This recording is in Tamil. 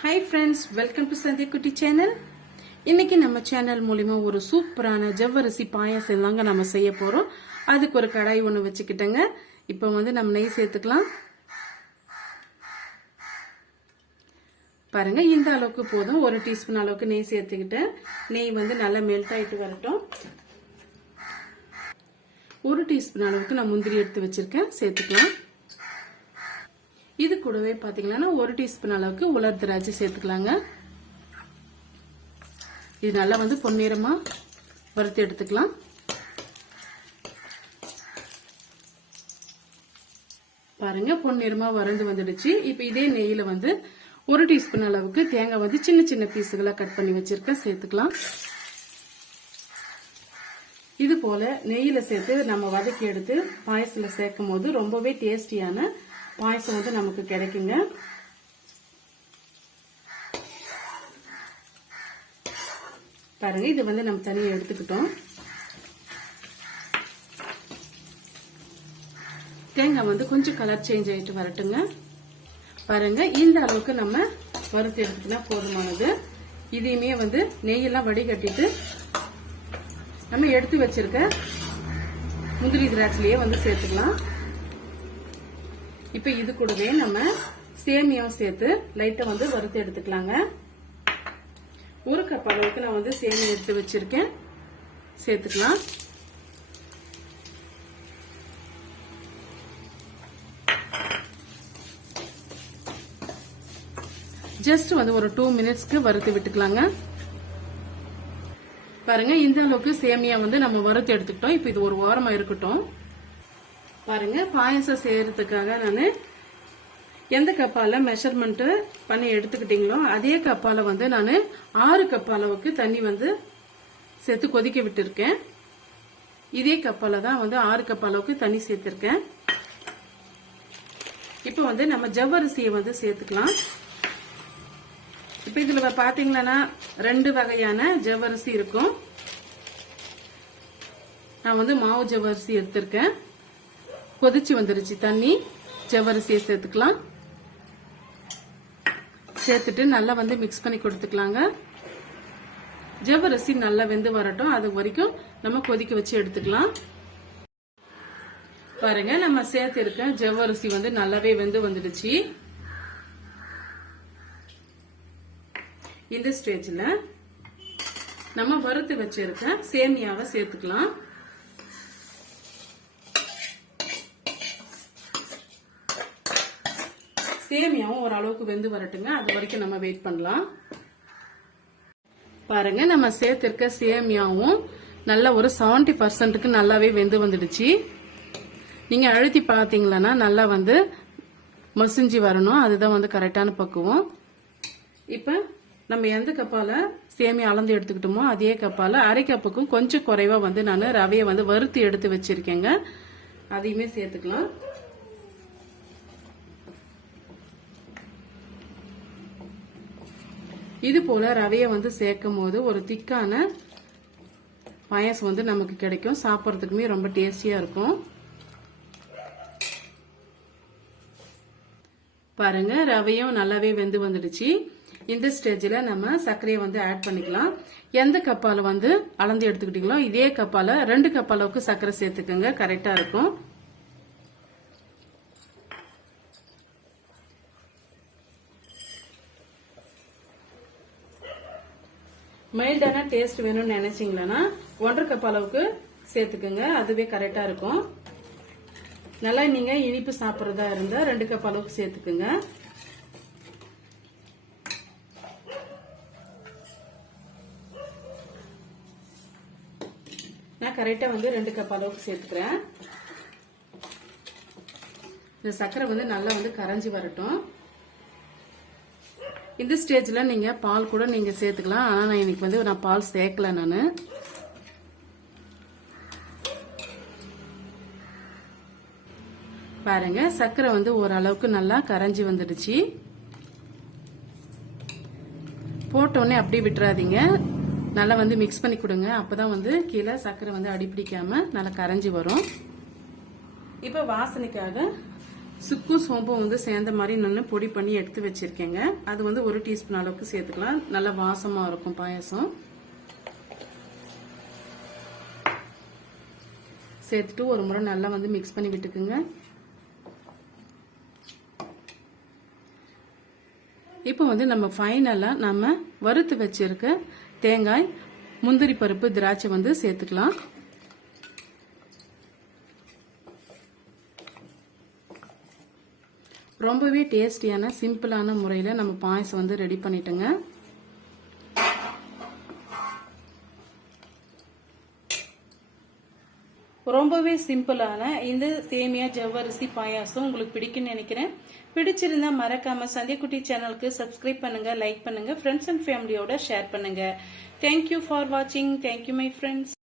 Hi friends welcome to Sandhya குட்டி சேனல் இன்னைக்கு நம்ம சேனல் மூலிமா ஒரு சூப்பரான ஜவ்வரிசி பாயாசம் தாங்க நம்ம செய்ய போகிறோம் அதுக்கு ஒரு கடாய் ஒன்று வச்சுக்கிட்டேங்க. இப்போ வந்து நம்ம நெய் சேர்த்துக்கலாம். பாருங்க இந்த அளவுக்கு போதும். ஒரு டீஸ்பூன் அளவுக்கு நெய் சேர்த்துக்கிட்டேன். நெய் வந்து நல்லா மெல்ட் ஆகிட்டு வரட்டும். ஒரு டீஸ்பூன் அளவுக்கு நான் முந்திரி எடுத்து வச்சிருக்கேன். சேர்த்துக்கலாம். கூடவே பார்த்தீங்கன்னா ஒரு டீஸ்பூன் அளவுக்கு உலர் திராட்சை சேர்த்துக்கலாங்க. இது நல்லா வந்து பொன்னிறமா வறுத்து எடுத்துக்கலாம். பாருங்க பொன்னிறமா வறந்து வந்துடுச்சு. இப்போ இதே நெய்யில வந்து ஒரு டீஸ்பூன் அளவுக்கு தேங்காய் வந்து சின்ன சின்ன பீஸுகளா கட் பண்ணி வச்சிருக்கேன் சேர்த்துக்கலாம். இது போல நெய்யில சேர்த்து நம்ம வதக்கி எடுத்து பாயசத்துல சேர்க்கும் போது ரொம்பவே டேஸ்டியான பாயசம் வந்து நமக்கு கிடைக்குங்க. பாருங்க இது வந்து நம்ம தனியாக எடுத்துக்கிட்டோம். தேங்காய் வந்து கொஞ்சம் கலர் சேஞ்ச் ஆயிட்டு வரட்டுங்க. பாருங்க இந்த அளவுக்கு நம்ம வறுத்து எடுத்துக்கினா போதுமானது. இதையுமே வந்து நெய்யெல்லாம் வடிகட்டிட்டு நம்ம எடுத்து வச்சிருக்க முந்திரி திராட்சையிலேயே வந்து சேர்த்துக்கலாம். இப்ப இது கூடவே நம்ம சேமியாவும் சேர்த்து லைட்டா வந்து வறுத்து எடுத்துக்கலாங்க. ஒரு கப் அளவுக்கு நான் வந்து சேமியா எடுத்து வச்சிருக்கேன். சேர்த்துக்கலாம். ஜஸ்ட் வந்து ஒரு டூ மினிட்ஸ்க்கு வறுத்து விட்டுக்கலாங்க. பாருங்க இந்த அளவுக்கு சேமியா வந்து நம்ம வறுத்து எடுத்துக்கிட்டோம். இப்போ இது ஒரு ஓரமா இருக்கட்டும். பாருங்க பாயசம் செய்யறதுக்காக நான் எந்த கப்பால மெஷர்மெண்ட் பண்ணி எடுத்துக்கிட்டீங்களோ அதே கப்பால வந்து நான் ஆறு கப் அளவுக்கு தண்ணி வந்து சேர்த்து கொதிக்க விட்டுருக்கேன். இதே கப்பால தான் வந்து ஆறு கப் அளவுக்கு தண்ணி சேர்த்திருக்கேன். இப்போ வந்து நம்ம ஜவ்வரிசியை வந்து சேர்த்துக்கலாம். இப்போ இதில் பாத்தீங்கன்னா ரெண்டு வகையான ஜவ்வரிசி இருக்கும். நான் வந்து மாவு ஜவ்வரிசி எடுத்திருக்கேன். கொதிச்சு வந்துருச்சு. தண்ணி ஜவ்வரிசியை சேர்த்துக்கலாம். சேர்த்துட்டு நல்லா வந்து மிக்ஸ் பண்ணி கொடுத்துக்கலாங்க. ஜவ்வரிசி நல்லா வெந்து வரட்டும். அது வரைக்கும் நம்ம கொதிக்க வச்சு எடுத்துக்கலாம். பாருங்க நம்ம சேர்த்திருக்க ஜவ்வரிசி வந்து நல்லாவே வெந்து வந்துடுச்சு. இந்த ஸ்டேஜில் நம்ம வறுத்து வச்சிருக்க சேமியாவை சேர்த்துக்கலாம். சேமியாவும் ஓரளவுக்கு வெந்து வரட்டுங்க. அது வரைக்கும் நம்ம வெயிட் பண்ணலாம். பாருங்க நம்ம சேர்த்திருக்க சேமியாவும் நல்ல ஒரு செவன்டி பர்சன்ட்டுக்கு நல்லாவே வெந்து வந்துடுச்சு. நீங்க அழுத்தி பார்த்தீங்களன்னா நல்லா வந்து மசிஞ்சு வரணும். அதுதான் வந்து கரெக்டான பக்குவம். இப்ப நம்ம எந்த கப்பால சேமியா அளந்து எடுத்துக்கிட்டோமோ அதே கப்பால அரை கப்புக்கும் கொஞ்சம் குறைவா வந்து நான் ரவையை வந்து வறுத்து எடுத்து வச்சிருக்கேங்க. அதையுமே சேர்த்துக்கலாம். இது போல ரவையை வந்து சேர்க்கும் போது ஒரு திக்கான பாயசம் வந்து நமக்கு கிடைக்கும். சாப்பிட்றதுக்குமே ரொம்ப டேஸ்டியா இருக்கும். பாருங்க ரவையும் நல்லாவே வெந்து வந்துடுச்சு. இந்த ஸ்டேஜில் நம்ம சர்க்கரையை வந்து ஆட் பண்ணிக்கலாம். எந்த கப்பால் வந்து அளந்து எடுத்துக்கிட்டீங்களோ இதே கப்பால் ரெண்டு கப் அளவுக்கு சர்க்கரை சேர்த்துக்கோங்க. கரெக்டாக இருக்கும். மைல்டான டேஸ்ட் வேணும்னு நினைச்சீங்களன்னா ஒன்றரை கப் அளவுக்கு சேர்த்துக்குங்க. அதுவே கரெக்டா இருக்கும். நல்லா நீங்க இனிப்பு சாப்பிட்றதா இருந்தா ரெண்டு கப் அளவுக்கு சேர்த்துக்குங்க. நான் கரெக்டா வந்து ரெண்டு கப் அளவுக்கு சேர்த்துக்கிறேன். இந்த சர்க்கரை வந்து நல்லா வந்து கரைஞ்சி வரட்டும். இந்த ஸ்டேஜில் நீங்கள் பால் கூட நீங்கள் சேர்த்துக்கலாம். ஆனால் நான் இன்னைக்கு வந்து நான் பால் சேர்க்கல நான். பாருங்க சர்க்கரை வந்து ஓரளவுக்கு நல்லா கரைஞ்சி வந்துடுச்சு. போட்டோடனே அப்படியே விட்டுறாதீங்க. நல்லா வந்து மிக்ஸ் பண்ணி கொடுங்க. அப்பதான் வந்து கீழே சர்க்கரை வந்து அடிப்பிடிக்காம நல்லா கரைஞ்சி வரும். இப்போ வாசனைக்காக சுக்கும் சோம்பும் வந்து சேர்ந்த மாதிரி நான் பொடி பண்ணி எடுத்து வச்சிருக்கேங்க. அது வந்து ஒரு டீஸ்பூன் அளவுக்கு சேர்த்துக்கலாம். நல்லா வாசமா இருக்கும் பாயாசம். சேர்த்துட்டு ஒரு முறை நல்லா வந்து மிக்ஸ் பண்ணி விட்டுக்குங்க. இப்போ வந்து நம்ம ஃபைனலாக நம்ம வறுத்து வச்சிருக்க தேங்காய் முந்திரி பருப்பு திராட்சை வந்து சேர்த்துக்கலாம். ரொம்பவே டேஸ்டியான சிம்பிளான முறையில் நம்ம பாயசம் வந்து ரெடி பண்ணிட்டோங்க. ரொம்பவே சிம்பிளான இந்த சேமியா ஜவ்வரிசி பாயாசம் உங்களுக்கு பிடிக்கும்னு நினைக்கிறேன். பிடிச்சிருந்தா மறக்காம சந்தியக்குட்டி சேனலுக்கு சப்ஸ்கிரைப் பண்ணுங்க லைக் பண்ணுங்க ஃப்ரெண்ட்ஸ் அண்ட் ஃபேமிலியோட ஷேர் பண்ணுங்க. தேங்க்யூ ஃபார் வாட்சிங் தேங்க்யூ மை ஃப்ரெண்ட்ஸ்